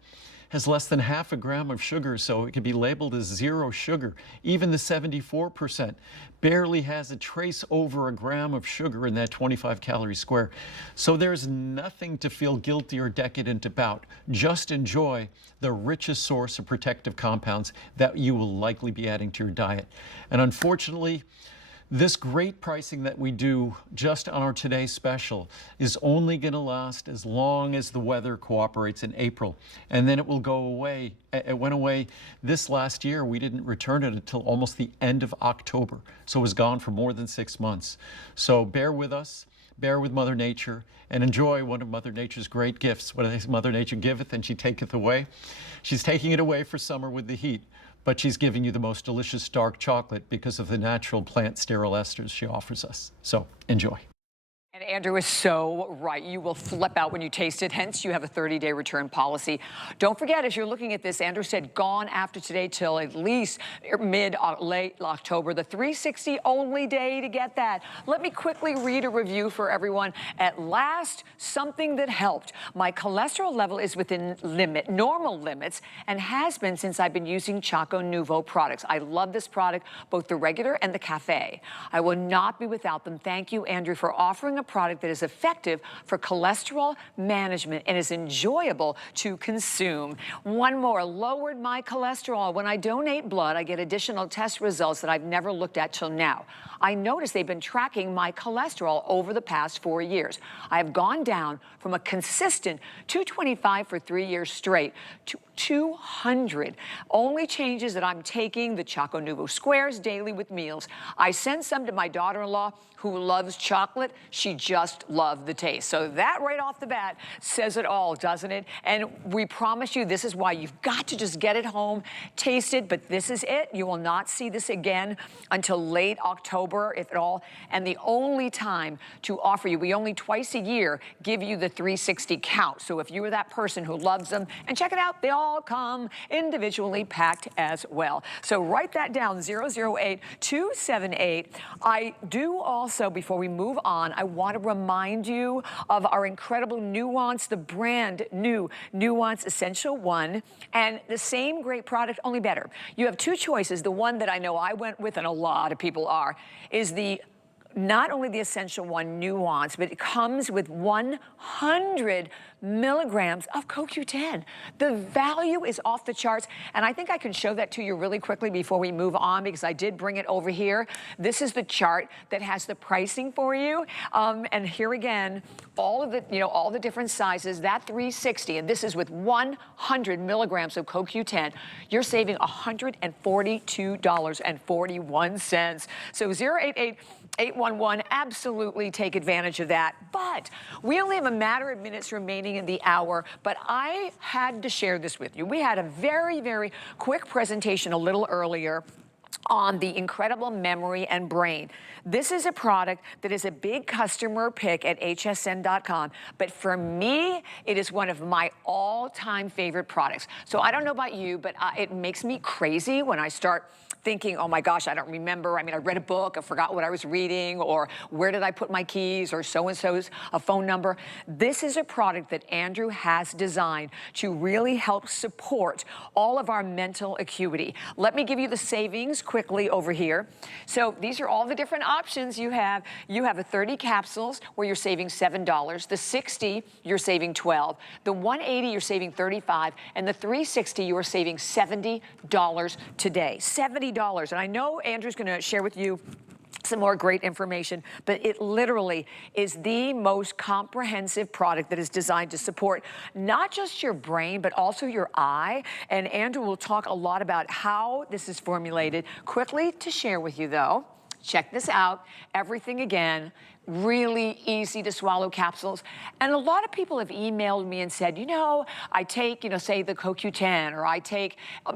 has less than half a gram of sugar, so it can be labeled as 0 sugar. Even the 74% barely has a trace over a gram of sugar in that 25 calorie square. So there's nothing to feel guilty or decadent about. Just enjoy the richest source of protective compounds that you will likely be adding to your diet. And unfortunately, this great pricing that we do just on our Today Special is only going to last as long as the weather cooperates in April, and then it will go away. It went away this last year. We didn't return it until almost the end of October, so it was gone for more than 6 months. So bear with us, bear with Mother Nature, and enjoy one of Mother Nature's great gifts. What is Mother Nature giveth and she taketh away? She's taking it away for summer with the heat, but she's giving you the most delicious dark chocolate because of the natural plant sterol esters she offers us. So enjoy. And Andrew is so right. You will flip out when you taste it. Hence, you have a 30-day return policy. Don't forget, as you're looking at this, Andrew said gone after today till at least late October. The 360 only day to get that. Let me quickly read a review for everyone. At last, something that helped. My cholesterol level is within normal limits, and has been since I've been using Choco Nuvo products. I love this product, both the regular and the cafe. I will not be without them. Thank you, Andrew, for offering a product that is effective for cholesterol management and is enjoyable to consume. One more, lowered my cholesterol. When I donate blood, I get additional test results that I've never looked at till now. I noticed they've been tracking my cholesterol over the past 4 years. I have gone down from a consistent 225 for 3 years straight to 200. Only changes that I'm taking the Choco Nuvo squares daily with meals. I send some to my daughter-in-law who loves chocolate. She just loved the taste. So that right off the bat says it all, doesn't it? And we promise you this is why you've got to just get it home, taste it, but this is it. You will not see this again until late October, if at all. And the only time to offer you, we only twice a year give you the 360 count. So if you are that person who loves them, and check it out, they all come individually packed as well. So write that down, 008-278. I do also, before we move on, I want to remind you of our incredible Nuance, the brand new Nuance Essential One, and the same great product, only better. You have two choices. The one that I know I went with, and a lot of people are, is the not only the Essential One Nuance, but it comes with 100 milligrams of CoQ10. The value is off the charts, and I think I can show that to you really quickly before we move on, because I did bring it over here. This is the chart that has the pricing for you, and here again, all of the, all the different sizes, that 360, and this is with 100 milligrams of CoQ10, you're saving $142.41. So 088-811, absolutely take advantage of that. But we only have a matter of minutes remaining in the hour, but I had to share this with you. We had a very, very quick presentation a little earlier on the incredible memory and brain. This is a product that is a big customer pick at hsn.com, but for me, it is one of my all-time favorite products. So I don't know about you, but it makes me crazy when I start thinking, oh my gosh, I don't remember. I mean, I read a book, I forgot what I was reading, or where did I put my keys, or so-and-so's a phone number. This is a product that Andrew has designed to really help support all of our mental acuity. Let me give you the savings quickly over here. So these are all the different options you have. You have a 30 capsules where you're saving $7. The 60, you're saving $12. The 180, you're saving $35. And the 360, you are saving $70 today. $70. And I know Andrew's going to share with you some more great information, but it literally is the most comprehensive product that is designed to support not just your brain, but also your eye. And Andrew will talk a lot about how this is formulated. Quickly to share with you though, check this out, everything again, really easy to swallow capsules. And a lot of people have emailed me and said, I take, say the CoQ10, or I take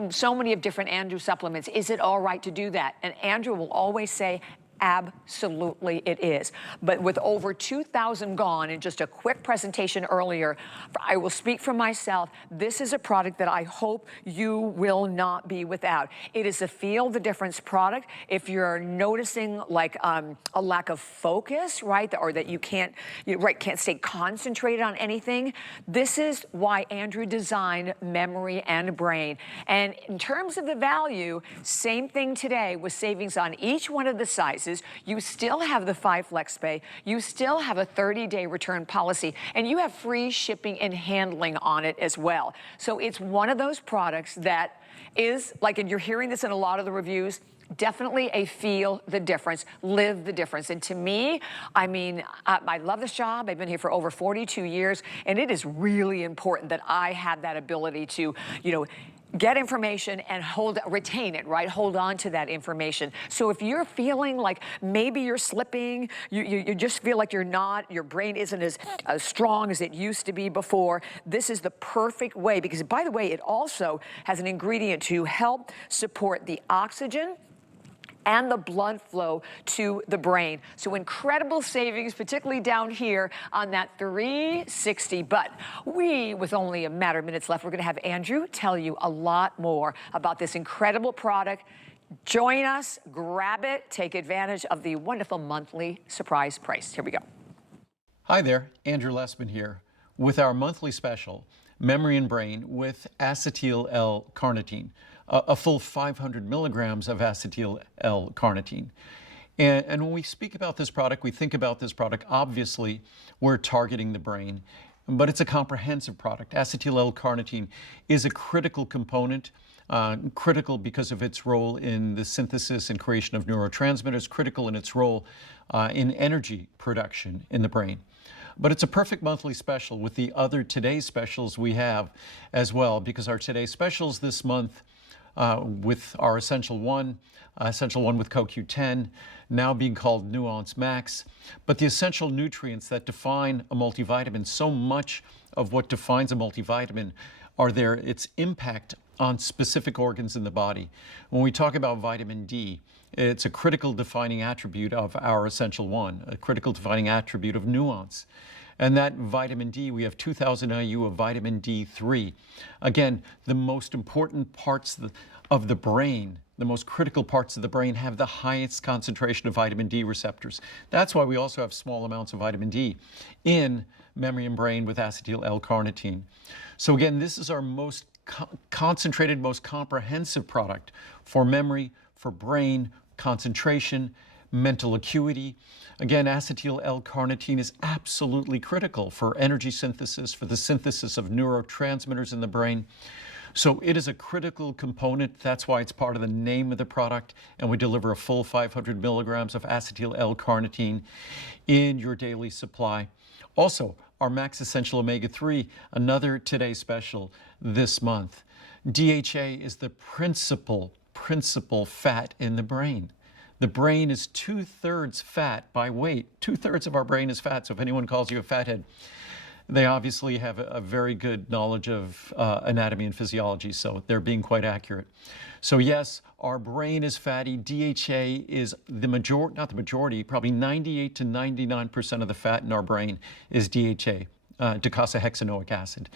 so many of different Andrew supplements. Is it all right to do that? And Andrew will always say, absolutely it is. But with over 2,000 gone in just a quick presentation earlier, I will speak for myself. This is a product that I hope you will not be without. It is a feel the difference product. If you're noticing like a lack of focus, right, or that you can't stay concentrated on anything, this is why Andrew designed memory and brain. And in terms of the value, same thing today with savings on each one of the sizes. You still have the 5 flex pay, you still have a 30-day return policy, and you have free shipping and handling on it as well. So it's one of those products that is, like, and you're hearing this in a lot of the reviews, definitely a feel the difference, live the difference. And to me, I mean, I love this job. I've been here for over 42 years, and it is really important that I have that ability to, get information and retain it, right? Hold on to that information. So if you're feeling like maybe you're slipping, you just feel like you're not, your brain isn't as strong as it used to be before, this is the perfect way, because by the way, it also has an ingredient to help support the oxygen and the blood flow to the brain. So incredible savings, particularly down here on that 360. But with only a matter of minutes left, we're gonna have Andrew tell you a lot more about this incredible product. Join us, grab it, take advantage of the wonderful monthly surprise price. Here we go. Hi there, Andrew Lessman here with our monthly special, Memory and Brain with acetyl L-carnitine. A full 500 milligrams of acetyl L-carnitine. And when we speak about this product, we think about this product, obviously, we're targeting the brain, but it's a comprehensive product. Acetyl L-carnitine is a critical component, critical because of its role in the synthesis and creation of neurotransmitters, critical in its role in energy production in the brain. But it's a perfect monthly special with the other Today specials we have as well, because our Today specials this month with our Essential One with CoQ10, now being called Nuance Max. But the essential nutrients that define a multivitamin, so much of what defines a multivitamin are its impact on specific organs in the body. When we talk about vitamin D, it's a critical defining attribute of our Essential One, a critical defining attribute of Nuance. And that vitamin D, we have 2,000 IU of vitamin D3. Again, the most important parts of the brain, the most critical parts of the brain have the highest concentration of vitamin D receptors. That's why we also have small amounts of vitamin D in memory and brain with acetyl L-carnitine. So again, this is our most concentrated, most comprehensive product for memory, for brain, concentration, mental acuity. Again, acetyl L-carnitine is absolutely critical for energy synthesis, for the synthesis of neurotransmitters in the brain. So it is a critical component. That's why it's part of the name of the product, and we deliver a full 500 milligrams of acetyl L-carnitine in your daily supply. Also, our Max Essential Omega-3, another Today special this month. DHA is the principal fat in the brain. The brain is 2/3 fat by weight. 2/3 of our brain is fat, so if anyone calls you a fathead, they obviously have a very good knowledge of anatomy and physiology, so they're being quite accurate. So yes, our brain is fatty. DHA is the majority, not the majority, probably 98 to 99% of the fat in our brain is DHA. Docosahexaenoic acid.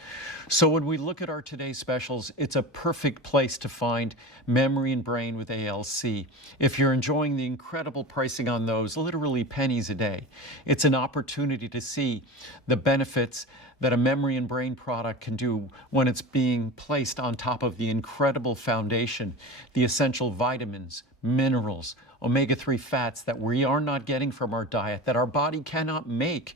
So when we look at our Today specials, it's a perfect place to find memory and brain with ALC. If you're enjoying the incredible pricing on those, literally pennies a day, it's an opportunity to see the benefits that a memory and brain product can do when it's being placed on top of the incredible foundation, the essential vitamins, minerals, omega-3 fats that we are not getting from our diet, that our body cannot make,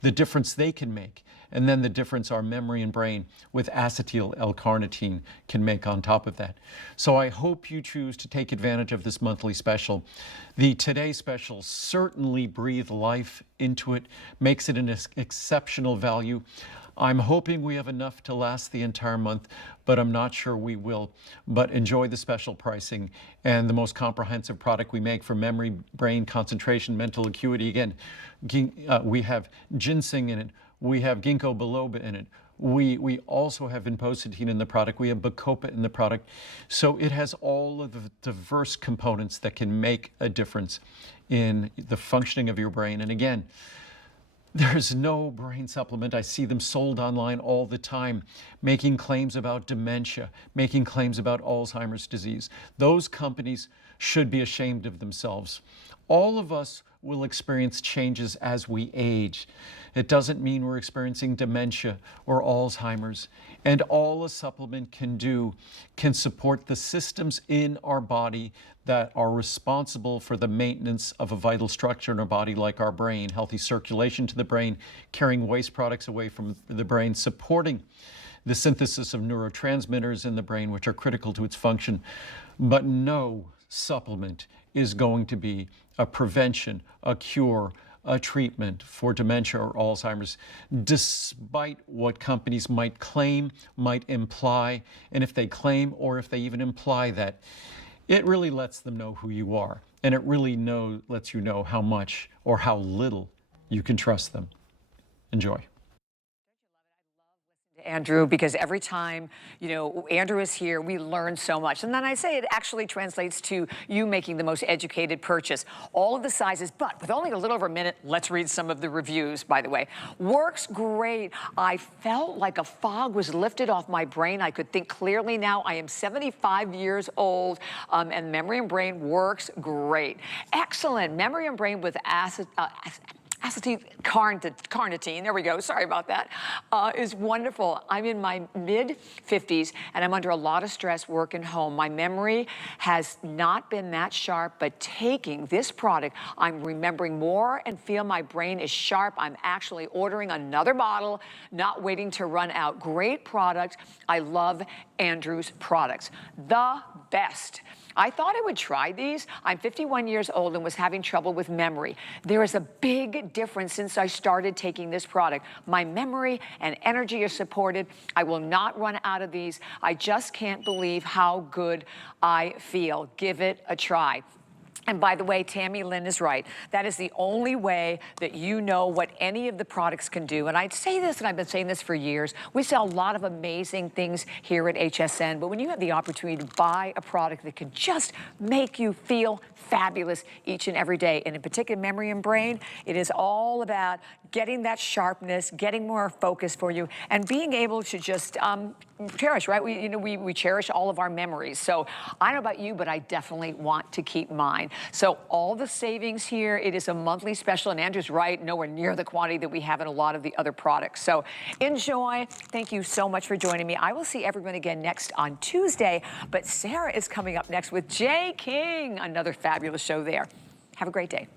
the difference they can make, and then the difference our memory and brain with acetyl L-carnitine can make on top of that. So I hope you choose to take advantage of this monthly special. The Today special certainly breathes life into it, makes it an exceptional value. I'm hoping we have enough to last the entire month, but I'm not sure we will. But enjoy the special pricing and the most comprehensive product we make for memory, brain, concentration, mental acuity. Again, we have ginseng in it. We have ginkgo biloba in it. We also have vinpocetine in the product. We have bacopa in the product. So it has all of the diverse components that can make a difference in the functioning of your brain. And again, there's no brain supplement. I see them sold online all the time, making claims about dementia, making claims about Alzheimer's disease. Those companies should be ashamed of themselves. All of us will experience changes as we age. It doesn't mean we're experiencing dementia or Alzheimer's. And all a supplement can do can support the systems in our body that are responsible for the maintenance of a vital structure in our body, like our brain, healthy circulation to the brain, carrying waste products away from the brain, supporting the synthesis of neurotransmitters in the brain, which are critical to its function. But no supplement is going to be a prevention, a cure, a treatment for dementia or Alzheimer's, despite what companies might claim, might imply. And if they claim or if they even imply that, it really lets them know who you are. And it really lets you know how much or how little you can trust them. Enjoy. Andrew, because every time, Andrew is here, we learn so much. And then I say it actually translates to you making the most educated purchase. All of the sizes, but with only a little over a minute, let's read some of the reviews, by the way. Works great. I felt like a fog was lifted off my brain. I could think clearly now. I am 75 years old, and memory and brain works great. Excellent. Memory and brain with carnitine, there we go, sorry about that, is wonderful. I'm in my mid-50s and I'm under a lot of stress working home. My memory has not been that sharp, but taking this product, I'm remembering more and feel my brain is sharp. I'm actually ordering another bottle, not waiting to run out. Great product. I love Andrew's products. The best. I thought I would try these. I'm 51 years old and was having trouble with memory. There is a big difference since I started taking this product. My memory and energy are supported. I will not run out of these. I just can't believe how good I feel. Give it a try. And by the way, Tammy Lynn is right. That is the only way that you know what any of the products can do. And I'd say this, and I've been saying this for years, we sell a lot of amazing things here at HSN, but when you have the opportunity to buy a product that can just make you feel fabulous each and every day, and in particular memory and brain, it is all about getting that sharpness, getting more focus for you, and being able to just cherish, right? We cherish all of our memories. So I don't know about you, but I definitely want to keep mine. So all the savings here, it is a monthly special, and Andrew's right, nowhere near the quantity that we have in a lot of the other products. So enjoy. Thank you so much for joining me. I will see everyone again next on Tuesday, but Sarah is coming up next with Jay King, another fabulous show there. Have a great day.